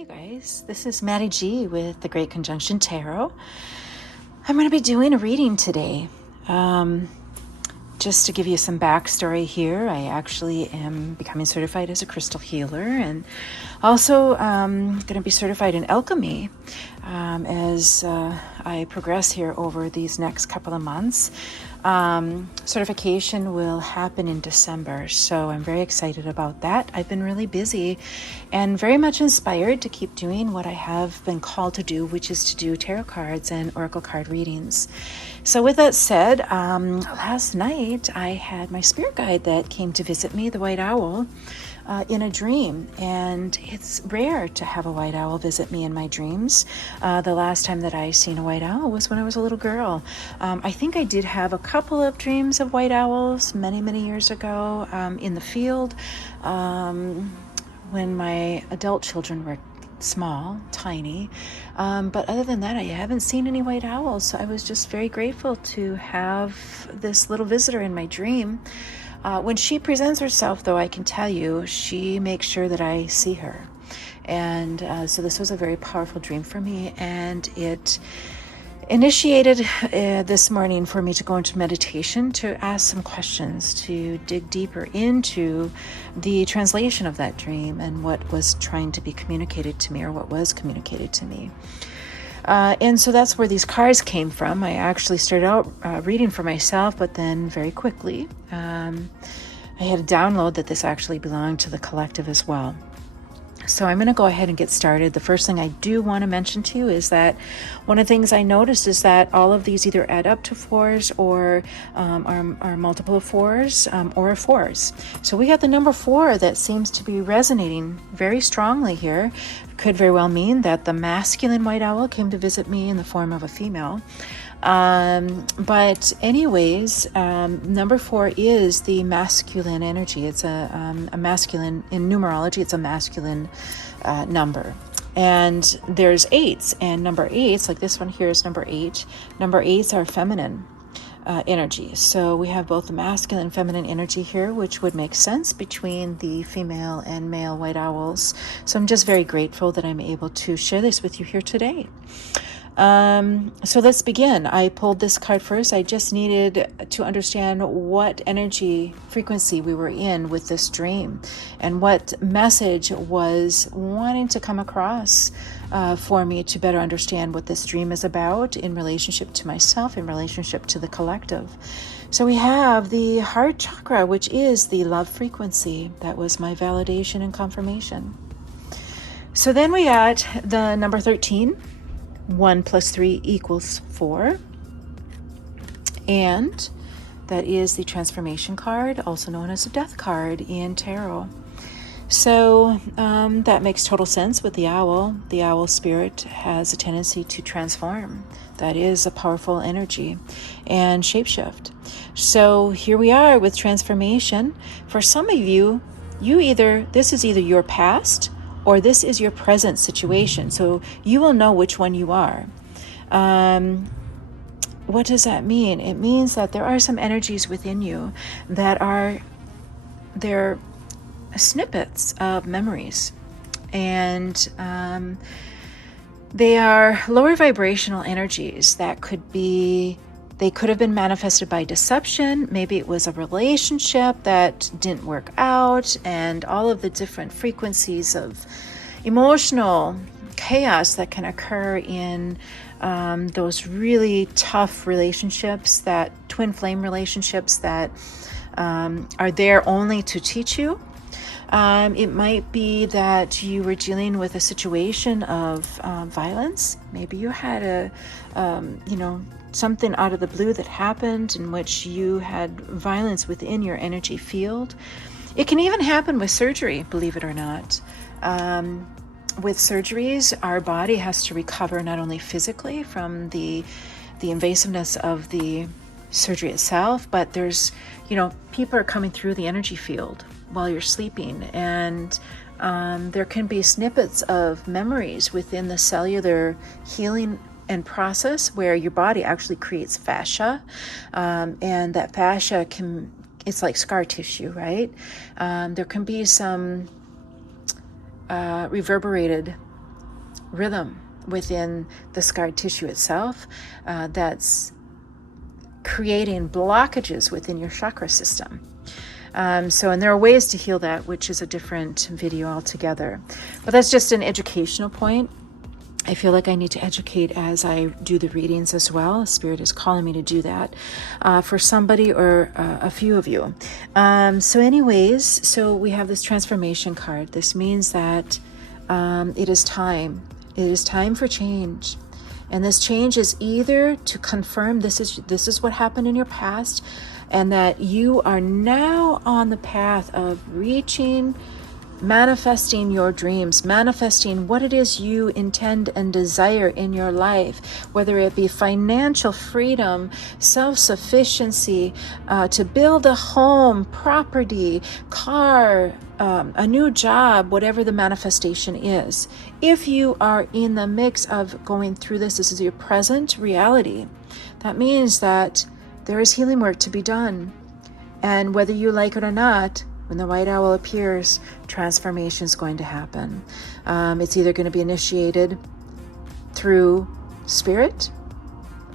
Hey guys, this is Maddie G with the Great Conjunction Tarot. I'm going to be doing a reading today. Just to give you some backstory here, I actually am becoming certified as a crystal healer and also going to be certified in alchemy as I progress here over these next couple of months. Certification will happen in December, so I'm very excited about that. I've been really busy and very much inspired to keep doing what I have been called to do, which is to do tarot cards and oracle card readings. So with that said, last night I had my spirit guide that came to visit me, the white owl, in a dream, and it's rare to have a white owl visit me in my dreams. The last time that I seen a white owl was when I was a little girl. I think I did have a couple of dreams of white owls many years ago in the field when my adult children were small, tiny, but other than that I haven't seen any white owls, so I was just very grateful to have this little visitor in my dream. When she presents herself, though, I can tell you, she makes sure that I see her. And so this was a very powerful dream for me, and it initiated this morning for me to go into meditation, to ask some questions, to dig deeper into the translation of that dream and what was trying to be communicated to me, or what was communicated to me. And so that's where these cards came from. I actually started out reading for myself, but then very quickly I had a download that this actually belonged to the collective as well. So I'm going to go ahead and get started. The first thing I do want to mention to you is that one of the things I noticed is that all of these either add up to fours or are multiple of fours or fours. So we got the number 4 that seems to be resonating very strongly here. Could very well mean that the masculine white owl came to visit me in the form of a female. But anyways, number 4 is the masculine energy. It's a masculine, in numerology, it's a masculine number. And there's 8s, and number 8s, like this one here is number 8. Number 8s are feminine energy. So we have both the masculine and feminine energy here, which would make sense between the female and male white owls. So I'm just very grateful that I'm able to share this with you here today. So let's begin. I pulled this card first. I just needed to understand what energy frequency we were in with this dream and what message was wanting to come across for me to better understand what this dream is about in relationship to myself, in relationship to the collective. So we have the heart chakra, which is the love frequency. That was my validation and confirmation. So then we got the number 13. 1 plus 3 equals 4, and that is the transformation card, also known as a death card in tarot. So that makes total sense with the owl. The owl spirit has a tendency to transform. That is a powerful energy and shapeshift. So here we are with transformation. For some of you, this is either your past or this is your present situation. So you will know which one you are. What does that mean? It means that there are some energies within you that they're snippets of memories. And they are lower vibrational energies that they could have been manifested by deception. Maybe it was a relationship that didn't work out, and all of the different frequencies of emotional chaos that can occur in those really tough relationships, that twin flame relationships that are there only to teach you. It might be that you were dealing with a situation of violence. Maybe you had something out of the blue that happened in which you had violence within your energy field. It can even happen with surgery, believe it or not. With surgeries, our body has to recover not only physically from the invasiveness of the surgery itself, but there's, people are coming through the energy field while you're sleeping, and there can be snippets of memories within the cellular healing and process where your body actually creates fascia, and that fascia it's like scar tissue, right? There can be some reverberated rhythm within the scarred tissue itself that's creating blockages within your chakra system. And there are ways to heal that, which is a different video altogether. But that's just an educational point. I feel like I need to educate as I do the readings as well. Spirit is calling me to do that for somebody or a few of you. So we have this transformation card. This means that it is time. It is time for change. And this change is either to confirm this is what happened in your past, and that you are now on the path of manifesting your dreams, manifesting what it is you intend and desire in your life, whether it be financial freedom, self-sufficiency, to build a home, property, car, a new job, whatever the manifestation is. If you are in the mix of going through this is your present reality. That means that there is healing work to be done. And whether you like it or not, when the white owl appears, transformation is going to happen. It's either going to be initiated through spirit,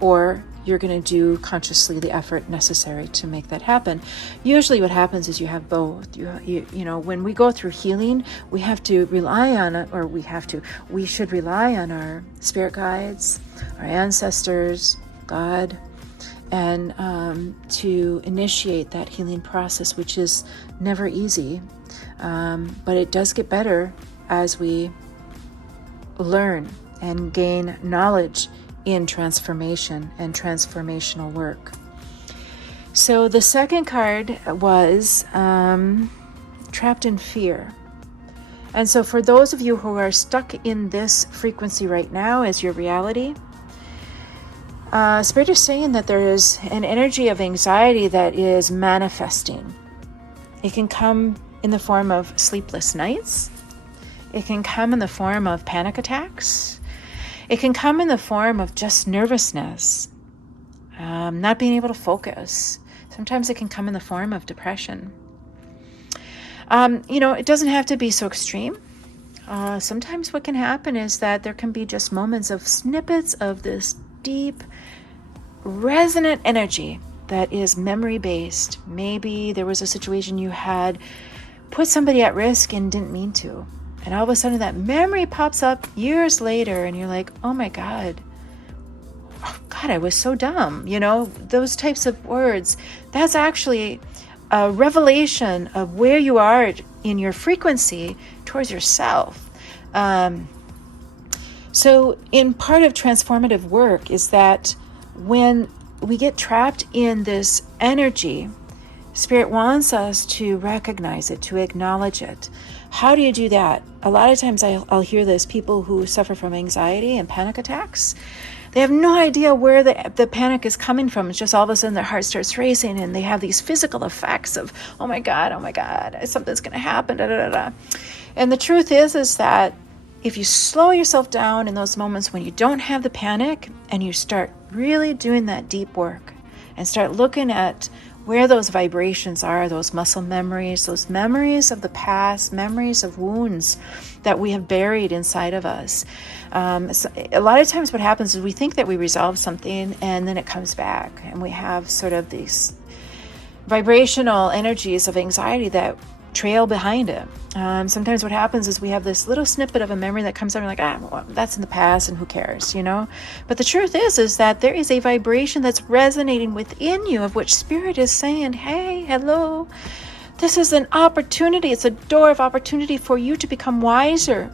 or you're going to do consciously the effort necessary to make that happen. Usually what happens is you have both. You know, when we go through healing, we have to rely on it, or we should rely on our spirit guides, our ancestors, God, and to initiate that healing process, which is never easy, but it does get better as we learn and gain knowledge in transformation and transformational work. So the second card was trapped in fear. And so for those of you who are stuck in this frequency right now as your reality, Spirit is saying that there is an energy of anxiety that is manifesting. It can come in the form of sleepless nights. It can come in the form of panic attacks. It can come in the form of just nervousness, not being able to focus. Sometimes it can come in the form of depression. It doesn't have to be so extreme. Sometimes what can happen is that there can be just moments of snippets of this deep, resonant energy that is memory-based. Maybe there was a situation you had put somebody at risk and didn't mean to. And all of a sudden that memory pops up years later and you're like, oh my God, I was so dumb. Those types of words. That's actually a revelation of where you are in your frequency towards yourself. So in part of transformative work is that when we get trapped in this energy, Spirit wants us to recognize it, to acknowledge it. How do you do that? A lot of times I'll hear this, people who suffer from anxiety and panic attacks. They have no idea where the panic is coming from. It's just all of a sudden their heart starts racing and they have these physical effects of, oh my God, something's going to happen, da, da, da, da. And the truth is that if you slow yourself down in those moments when you don't have the panic and you start really doing that deep work and start looking at where those vibrations are, those muscle memories, those memories of the past, memories of wounds that we have buried inside of us. So a lot of times what happens is we think that we resolve something and then it comes back and we have sort of these vibrational energies of anxiety that trail behind it. Sometimes what happens is we have this little snippet of a memory that comes up and we're like, well, that's in the past and who cares, But the truth is that there is a vibration that's resonating within you of which Spirit is saying, hey, hello, this is an opportunity. It's a door of opportunity for you to become wiser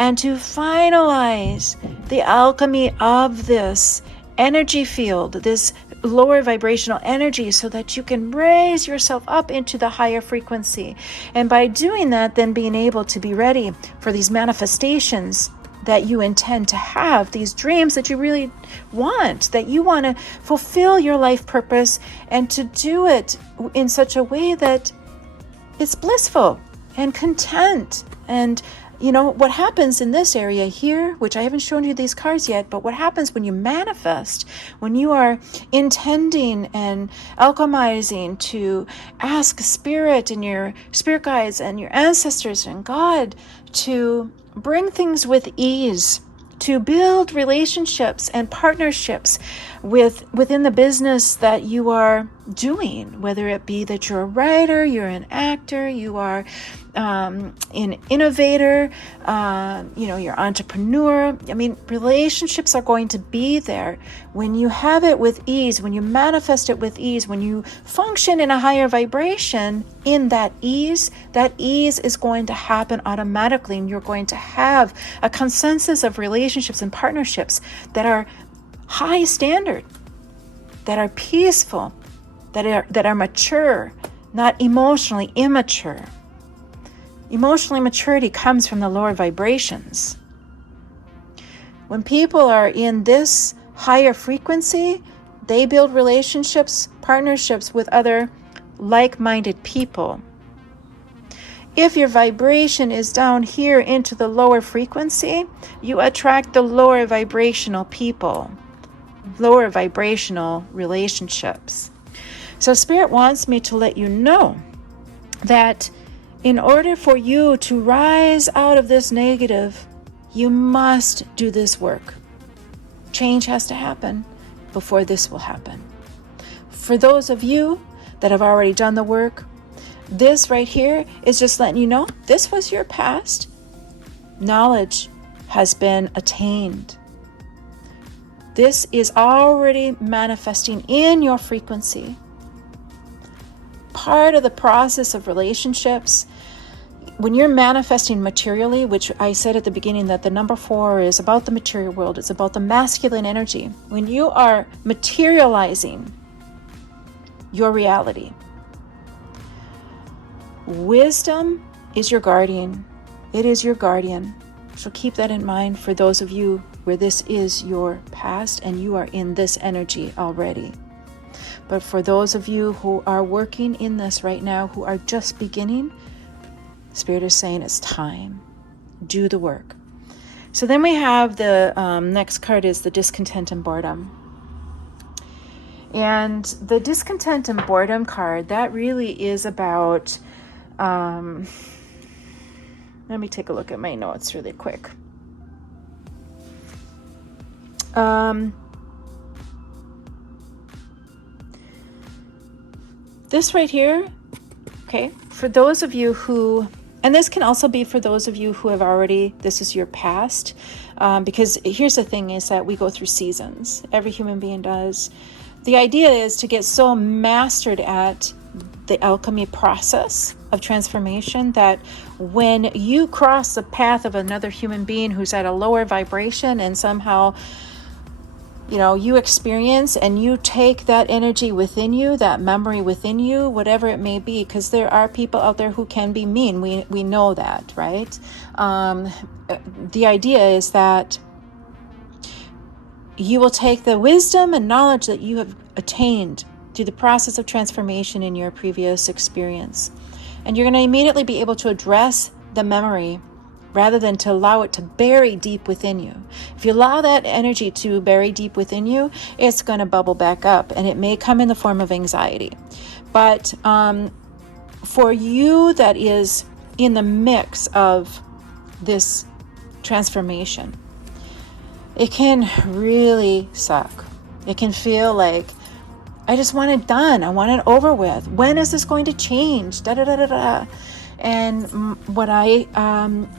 and to finalize the alchemy of this energy field, this lower vibrational energy, so that you can raise yourself up into the higher frequency. And by doing that, then being able to be ready for these manifestations that you intend to have, these dreams that you really want, that you want to fulfill your life purpose and to do it in such a way that it's blissful and content. And what happens in this area here, which I haven't shown you these cards yet, but what happens when you manifest, when you are intending and alchemizing to ask Spirit and your spirit guides and your ancestors and God to bring things with ease, to build relationships and partnerships within the business that you are doing, whether it be that you're a writer, you're an actor, you are an innovator, you're entrepreneur. I mean, relationships are going to be there when you have it with ease, when you manifest it with ease, when you function in a higher vibration in that ease is going to happen automatically, and you're going to have a consensus of relationships and partnerships that are high standard, that are peaceful, that are mature, not emotionally immature. Emotional immaturity comes from the lower vibrations. When people are in this higher frequency, they build relationships, partnerships with other like-minded people. If your vibration is down here into the lower frequency, you attract the lower vibrational people, lower vibrational relationships. So Spirit wants me to let you know that in order for you to rise out of this negative, you must do this work. Change has to happen before this will happen. For those of you that have already done the work, this right here is just letting you know this was your past. Knowledge has been attained. This is already manifesting in your frequency. Part of the process of relationships, when you're manifesting materially, which I said at the beginning that the number 4 is about the material world, it's about the masculine energy. When you are materializing your reality, wisdom is your guardian. It is your guardian. So keep that in mind for those of you where this is your past and you are in this energy already. But for those of you who are working in this right now, who are just beginning, Spirit is saying it's time. Do the work. So then we have the next card is the discontent and boredom. And the discontent and boredom card, that really is about, let me take a look at my notes really quick. This right here, okay, for those of you who, and this can also be for those of you who have already, this is your past, because here's the thing is that we go through seasons. Every human being does. The idea is to get so mastered at the alchemy process of transformation that when you cross the path of another human being who's at a lower vibration and somehow you experience and you take that energy within you, that memory within you, whatever it may be, because there are people out there who can be mean. We know that, right? The idea is that you will take the wisdom and knowledge that you have attained through the process of transformation in your previous experience, and you're going to immediately be able to address the memory rather than to allow it to bury deep within you. If you allow that energy to bury deep within you, it's going to bubble back up, and it may come in the form of anxiety. But for you that is in the mix of this transformation, it can really suck. It can feel like, I just want it done. I want it over with. When is this going to change? Da da da da da. And what I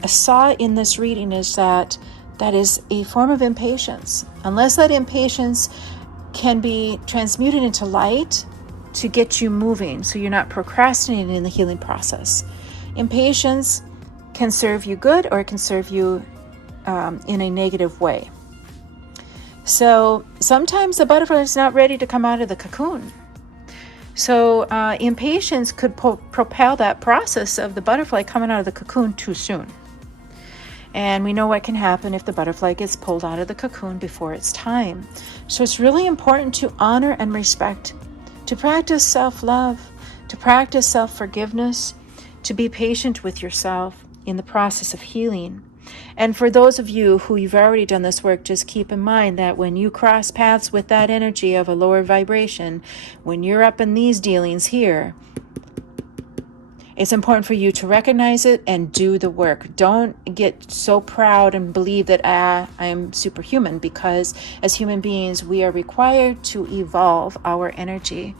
saw in this reading is that is a form of impatience. Unless that impatience can be transmuted into light to get you moving, so you're not procrastinating in the healing process. Impatience can serve you good, or it can serve you in a negative way. So sometimes the butterfly is not ready to come out of the cocoon. So impatience could propel that process of the butterfly coming out of the cocoon too soon. And we know what can happen if the butterfly gets pulled out of the cocoon before its time. So it's really important to honor and respect, to practice self-love, to practice self-forgiveness, to be patient with yourself in the process of healing. And for those of you who you've already done this work, just keep in mind that when you cross paths with that energy of a lower vibration, when you're up in these dealings here, It's important for you to recognize it and do the work. Don't get so proud and believe that I am superhuman, because as human beings, we are required to evolve our energy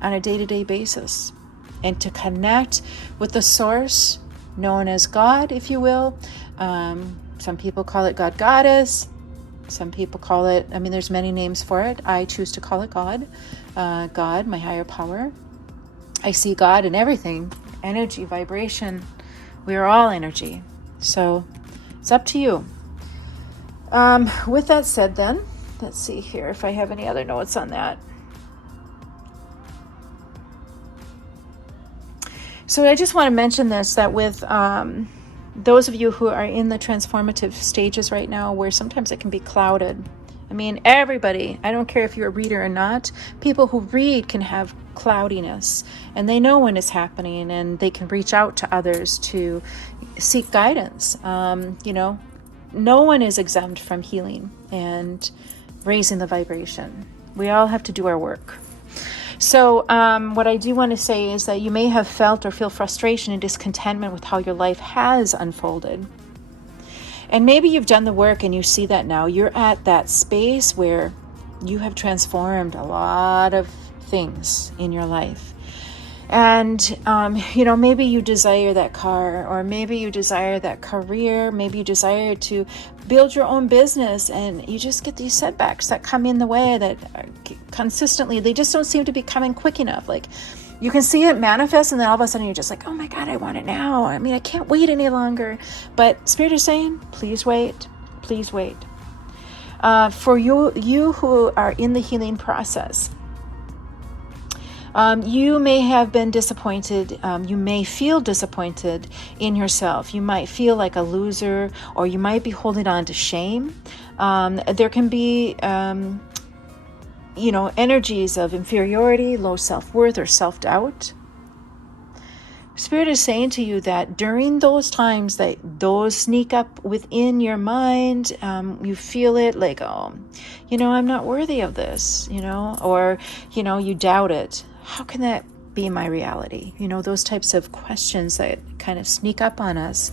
on a day-to-day basis and to connect with the source known as God, if you will. Some people call it God, Goddess. Some people call it, there's many names for it. I choose to call it God. God, my higher power. I see God in everything. Energy, vibration. We are all energy. So it's up to you. With that said then, let's see here if I have any other notes on that. So I just want to mention this, that with those of you who are in the transformative stages right now, where sometimes it can be clouded. Everybody, I don't care if you're a reader or not, people who read can have cloudiness, and they know when it's happening, and they can reach out to others to seek guidance. No one is exempt from healing and raising the vibration. We all have to do our work. So what I do want to say is that you may have felt or feel frustration and discontentment with how your life has unfolded. And maybe you've done the work and you see that now. You're at that space where you have transformed a lot of things in your life. And, maybe you desire that car, or maybe you desire that career. Maybe you desire to build your own business, and you just get these setbacks that come in the way that consistently, they just don't seem to be coming quick enough. Like, you can see it manifest, and then all of a sudden you're just like, oh my God, I want it now. I can't wait any longer. But Spirit is saying, please wait. Please wait. For you who are in the healing process, you may have been disappointed. You may feel disappointed in yourself. You might feel like a loser, or you might be holding on to shame. There can be energies of inferiority, low self-worth, or self-doubt. Spirit is saying to you that during those times that those sneak up within your mind, you feel it like, I'm not worthy of this, or, you doubt it. How can that be my reality? Those types of questions that kind of sneak up on us.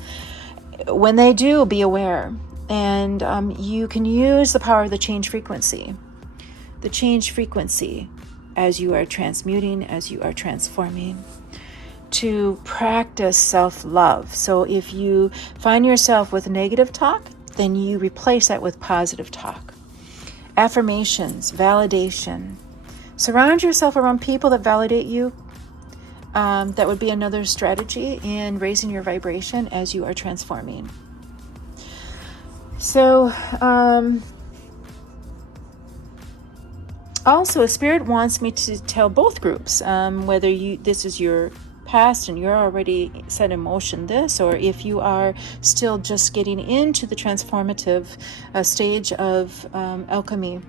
When they do, be aware. And you can use the power of the change frequency. The change frequency as you are transmuting, as you are transforming, to practice self-love. So if you find yourself with negative talk, then you replace that with positive talk. Affirmations, validation. Surround yourself around people that validate you. That would be another strategy in raising your vibration as you are transforming. So, also, Spirit wants me to tell both groups, whether this is your past and you're already set in motion this, or if you are still just getting into the transformative stage of alchemy,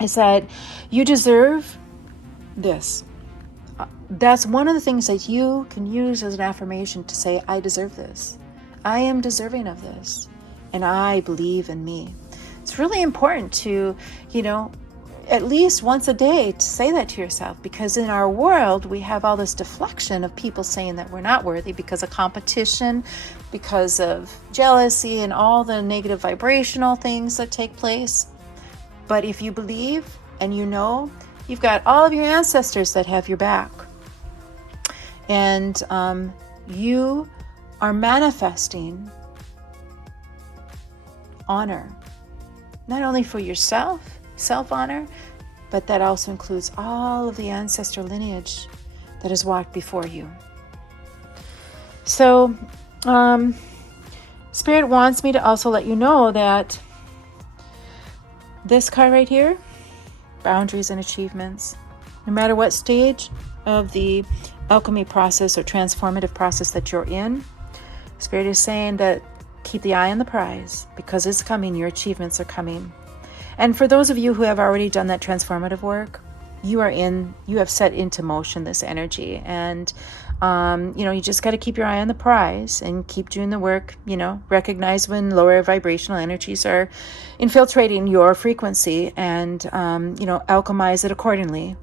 is that you deserve this. That's one of the things that you can use as an affirmation to say, I deserve this. I am deserving of this. And I believe in me. It's really important to, at least once a day to say that to yourself, because in our world, we have all this deflection of people saying that we're not worthy because of competition, because of jealousy, and all the negative vibrational things that take place. But if you believe and you've got all of your ancestors that have your back, and you are manifesting honor, not only for yourself, self-honor, but that also includes all of the ancestor lineage that has walked before you. So, Spirit wants me to also let you know that this card right here, boundaries and achievements, no matter what stage of the alchemy process or transformative process that you're in, Spirit is saying that keep the eye on the prize, because it's coming. Your achievements are coming. And for those of you who have already done that transformative work, you have set into motion this energy. And, you just got to keep your eye on the prize and keep doing the work, recognize when lower vibrational energies are infiltrating your frequency, and, alchemize it accordingly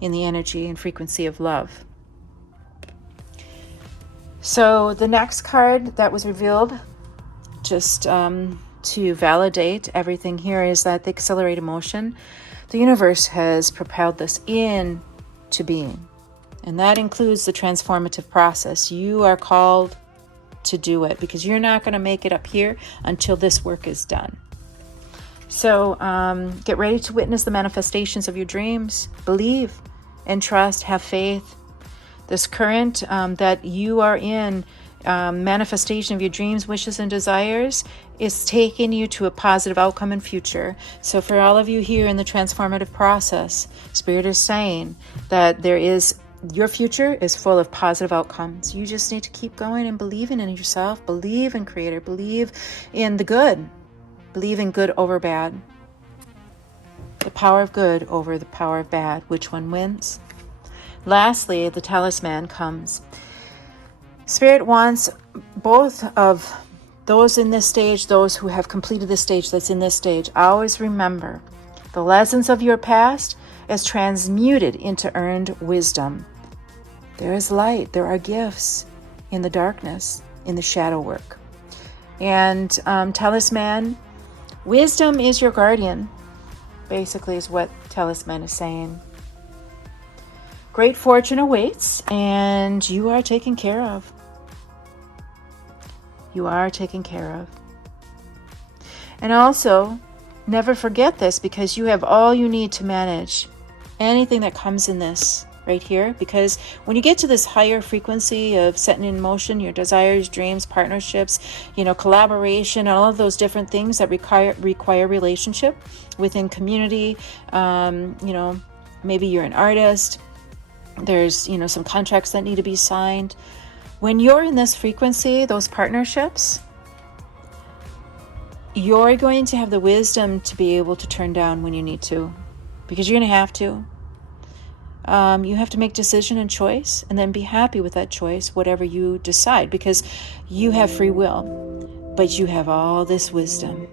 in the energy and frequency of love. So the next card that was revealed, just to validate everything here, is that the accelerated motion, the universe has propelled this into being. And that includes the transformative process. You are called to do it because you're not going to make it up here until this work is done. So get ready to witness the manifestations of your dreams. Believe and trust, have faith. This current that you are in, manifestation of your dreams, wishes, and desires, is taking you to a positive outcome and future. So for all of you here in the transformative process, Spirit is saying that your future is full of positive outcomes. You just need to keep going and believing in yourself, believe in Creator, believe in the good, believe in good over bad. The power of good over the power of bad. Which one wins? Lastly, the talisman comes. Spirit wants both of those in this stage, those who have completed this stage, that's in this stage, always remember the lessons of your past is transmuted into earned wisdom. There is light, there are gifts in the darkness, in the shadow work. And talisman, wisdom is your guardian, basically is what talisman is saying. Great fortune awaits, and you are taken care of. You are taken care of. And also, never forget this, because you have all you need to manage anything that comes in this right here. Because when you get to this higher frequency of setting in motion your desires, dreams, partnerships, collaboration, all of those different things that require relationship within community, maybe you're an artist, there's some contracts that need to be signed. When you're in this frequency, those partnerships, you're going to have the wisdom to be able to turn down when you need to, because you're going to have to. You have to make decision and choice, and then be happy with that choice, whatever you decide, because you have free will, but you have all this wisdom,